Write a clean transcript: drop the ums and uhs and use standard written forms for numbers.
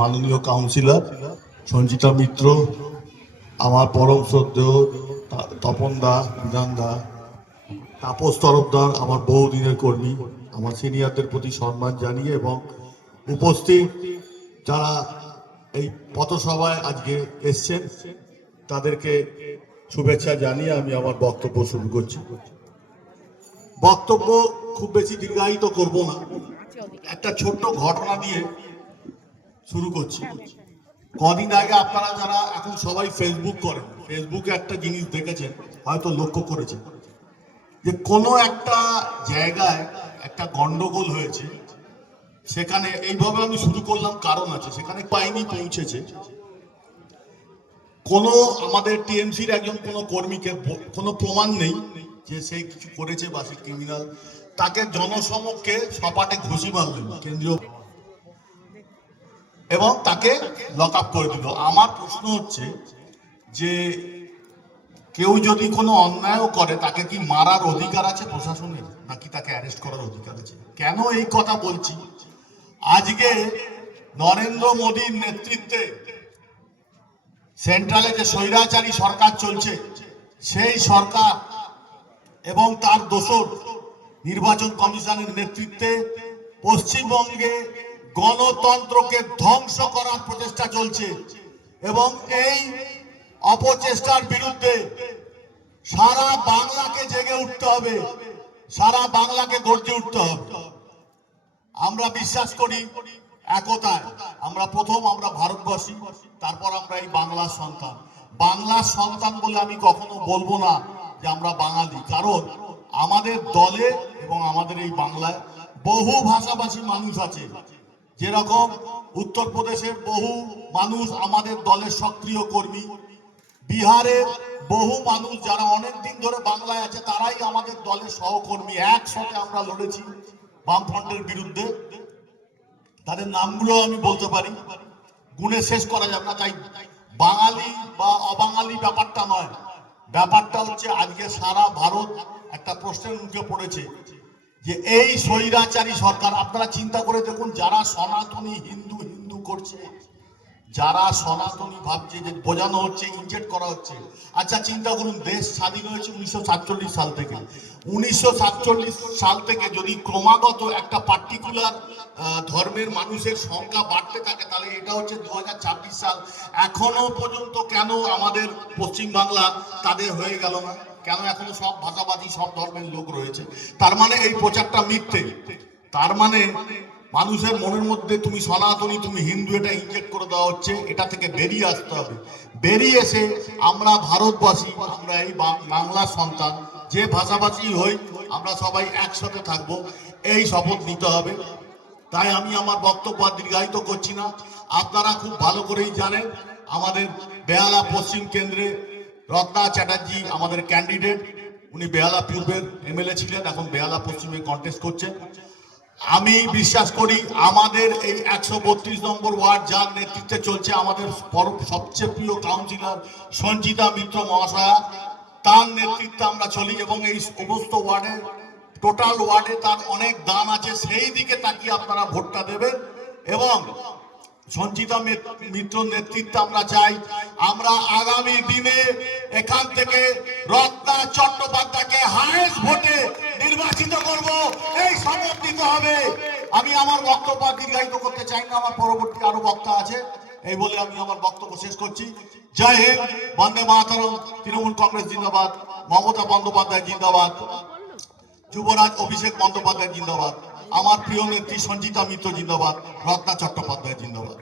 মাননীয় কাউন্সিলর সঞ্চিতা মিত্র, আমার পরম শ্রদ্ধেয় তপন দা, বিধান দা, তাপস তরফদার, আমার বহুদিনের কর্মী, আমার সিনিয়রদের প্রতি সম্মান জানিয়ে এবং উপস্থিত যারা এই পথসভায় আজকে এসছেন তাদেরকে শুভেচ্ছা জানিয়ে আমি আমার বক্তব্য শুরু করছি। বক্তব্য খুব বেশি দীর্ঘায়িত করব না, একটা ছোট্ট ঘটনা দিয়ে শুরু করছি। কদিন আগে আপনারা যারা এখন সবাই ফেসবুক করেন, ফেসবুকে একটা জিনিস দেখেছেন, হয়তো লক্ষ্য করেছেন, যে কোনো একটা জায়গায় একটা গন্ডগোল হয়েছে, সেখানে এইভাবে আমি শুরু করলাম কারণ আছে, সেখানে বাহিনী পৌঁছেছে, কোনো আমাদের টিএমসির একজন কোনো কর্মীকে কোনো প্রমাণ নেই যে সে কিছু করেছে বা সে ক্রিমিনাল, তাকে জনসমক্ষে সপাটে ঘুষি মারলেন কেন্দ্রীয় এবং তাকে লক আপ করে দিল। আমার প্রশ্ন হচ্ছে যে কেউ যদি কোনো অন্যায়ও করে তাকে কি মারার অধিকার আছে প্রশাসনের, নাকি তাকে অ্যারেস্ট করার অধিকার আছে? কেন এই কথা বলছি, আজকে নরেন্দ্র মোদীর নেতৃত্বে সেন্ট্রালে যে স্বৈরাচারী সরকার চলছে, সেই সরকার এবং তার দোসর নির্বাচন কমিশনের নেতৃত্বে পশ্চিমবঙ্গে গণতন্ত্রকে ধ্বংস করার প্রচেষ্টা চলছে এবং এই অপচেষ্টার বিরুদ্ধে সারা বাংলাকে জেগে উঠতে হবে, সারা বাংলাকে গর্জে উঠতে হবে। আমরা বিশ্বাস করি একতায়, আমরা প্রথম আমরা ভারতবাসী, তারপর আমরা এই বাংলার সন্তান। বাংলার সন্তান বলে আমি কখনো বলবো না যে আমরা বাঙালি, কারণ আমাদের দলে এবং আমাদের এই বাংলায় বহু ভাষাভাষী মানুষ আছে। যেরকম উত্তরপ্রদেশের বহু মানুষ আমাদের দলের সক্রিয় কর্মী, বিহারের বহু মানুষ যারা অনেকদিন ধরে বাংলায় আছে তারাই আমাদের দলের সহকর্মী। একসাথে আমরা লড়েছি বামফ্রন্টের বিরুদ্ধে, তাদের নামগুলো আমি বলতে পারি, গুণে শেষ করা যাবে না। তাই বাঙালি বা অবাঙালি ব্যাপারটা নয়, ব্যাপারটা হচ্ছে আজকে সারা ভারত একটা প্রশ্নের মুখে পড়েছে যে এই স্বৈরাচারী সরকার, আপনারা চিন্তা করে দেখুন, যারা সনাতনী হিন্দু হিন্দু করছে, যারা সনাতনী ভাবছে, যে বোঝানো হচ্ছে, ইনজেক্ট করা হচ্ছে। আচ্ছা চিন্তা করুন, দেশ স্বাধীন হয়েছে 1947 সাল থেকে। 1947 সাল থেকে যদি ক্রমাগত একটা পার্টিকুলার ধর্মের মানুষের সংখ্যা বাড়তে থাকে, তাহলে এটা হচ্ছে 2026 সাল। এখনো পর্যন্ত কেন আমাদের পশ্চিমবাংলা তাদের হয়ে গেল না? কেন এখনো সব ভাষাবাদী সব ধর্মের লোক রয়েছে? তার মানে এই প্রচারটা মিথ্যে। তার মানে মানুষের মনের মধ্যে তুমি সনাতনী, তুমি হিন্দু, এটা ইনজেক্ট করে দেওয়া হচ্ছে। এটা থেকে বেরিয়ে আসতে হবে। বেরিয়ে এসে আমরা ভারতবাসী, আমরা এই বাংলার সন্তান, যে ভাষাভাষী হই আমরা সবাই একসাথে থাকবো, এই শপথ নিতে হবে। তাই আমি আমার বক্তব্য দীর্ঘায়িত করছি না। আপনারা খুব ভালো করেই জানেন আমাদের বেহালা পশ্চিম কেন্দ্রে রত্না চ্যাটার্জি আমাদের ক্যান্ডিডেট, উনি বেহালা পূর্বের এমএলএ ছিলেন, এখন বেহালা পশ্চিমে কন্টেস্ট করছেন। আমি বিশ্বাস করি আমাদের এই 132 নম্বর ওয়ার্ড যার নেতৃত্বে চলছে, আমাদের সবচেয়ে প্রিয় কাউন্সিলর সঞ্চিতা মিত্র মহাশয়া, তার নেতৃত্বে আমরা চলি এবং এই সমস্ত ওয়ার্ডে, টোটাল ওয়ার্ডে তার অনেক দান আছে। সেই দিকে তাকিয়ে আপনারা ভোটটা দেবেন এবং সঞ্চিতা মিত্র নেতৃত্বে আমরা চাই আমরা আগামী দিনে এখান থেকে রত্না চট্টোপাধ্যায়কে হাইয়েস্ট ভোটে নির্বাচিত করব, এই শপথ নিতে হবে। আমি আমার বক্তব্য দীর্ঘায়িত করতে চাই না, আমার পরবর্তী আরো বক্তা আছে, এই বলে আমি আমার বক্তব্য শেষ করছি। জয় হিন্দ, বন্দে মাতরম, তৃণমূল কংগ্রেস জিন্দাবাদ, মমতা বন্দ্যোপাধ্যায় জিন্দাবাদ, যুবরাজ অভিষেক বন্দ্যোপাধ্যায় জিন্দাবাদ, আমার প্রিয় নেত্রী সঞ্চিতা মিত্র জিন্দাবাদ, রত্না চট্টোপাধ্যায় জিন্দাবাদ।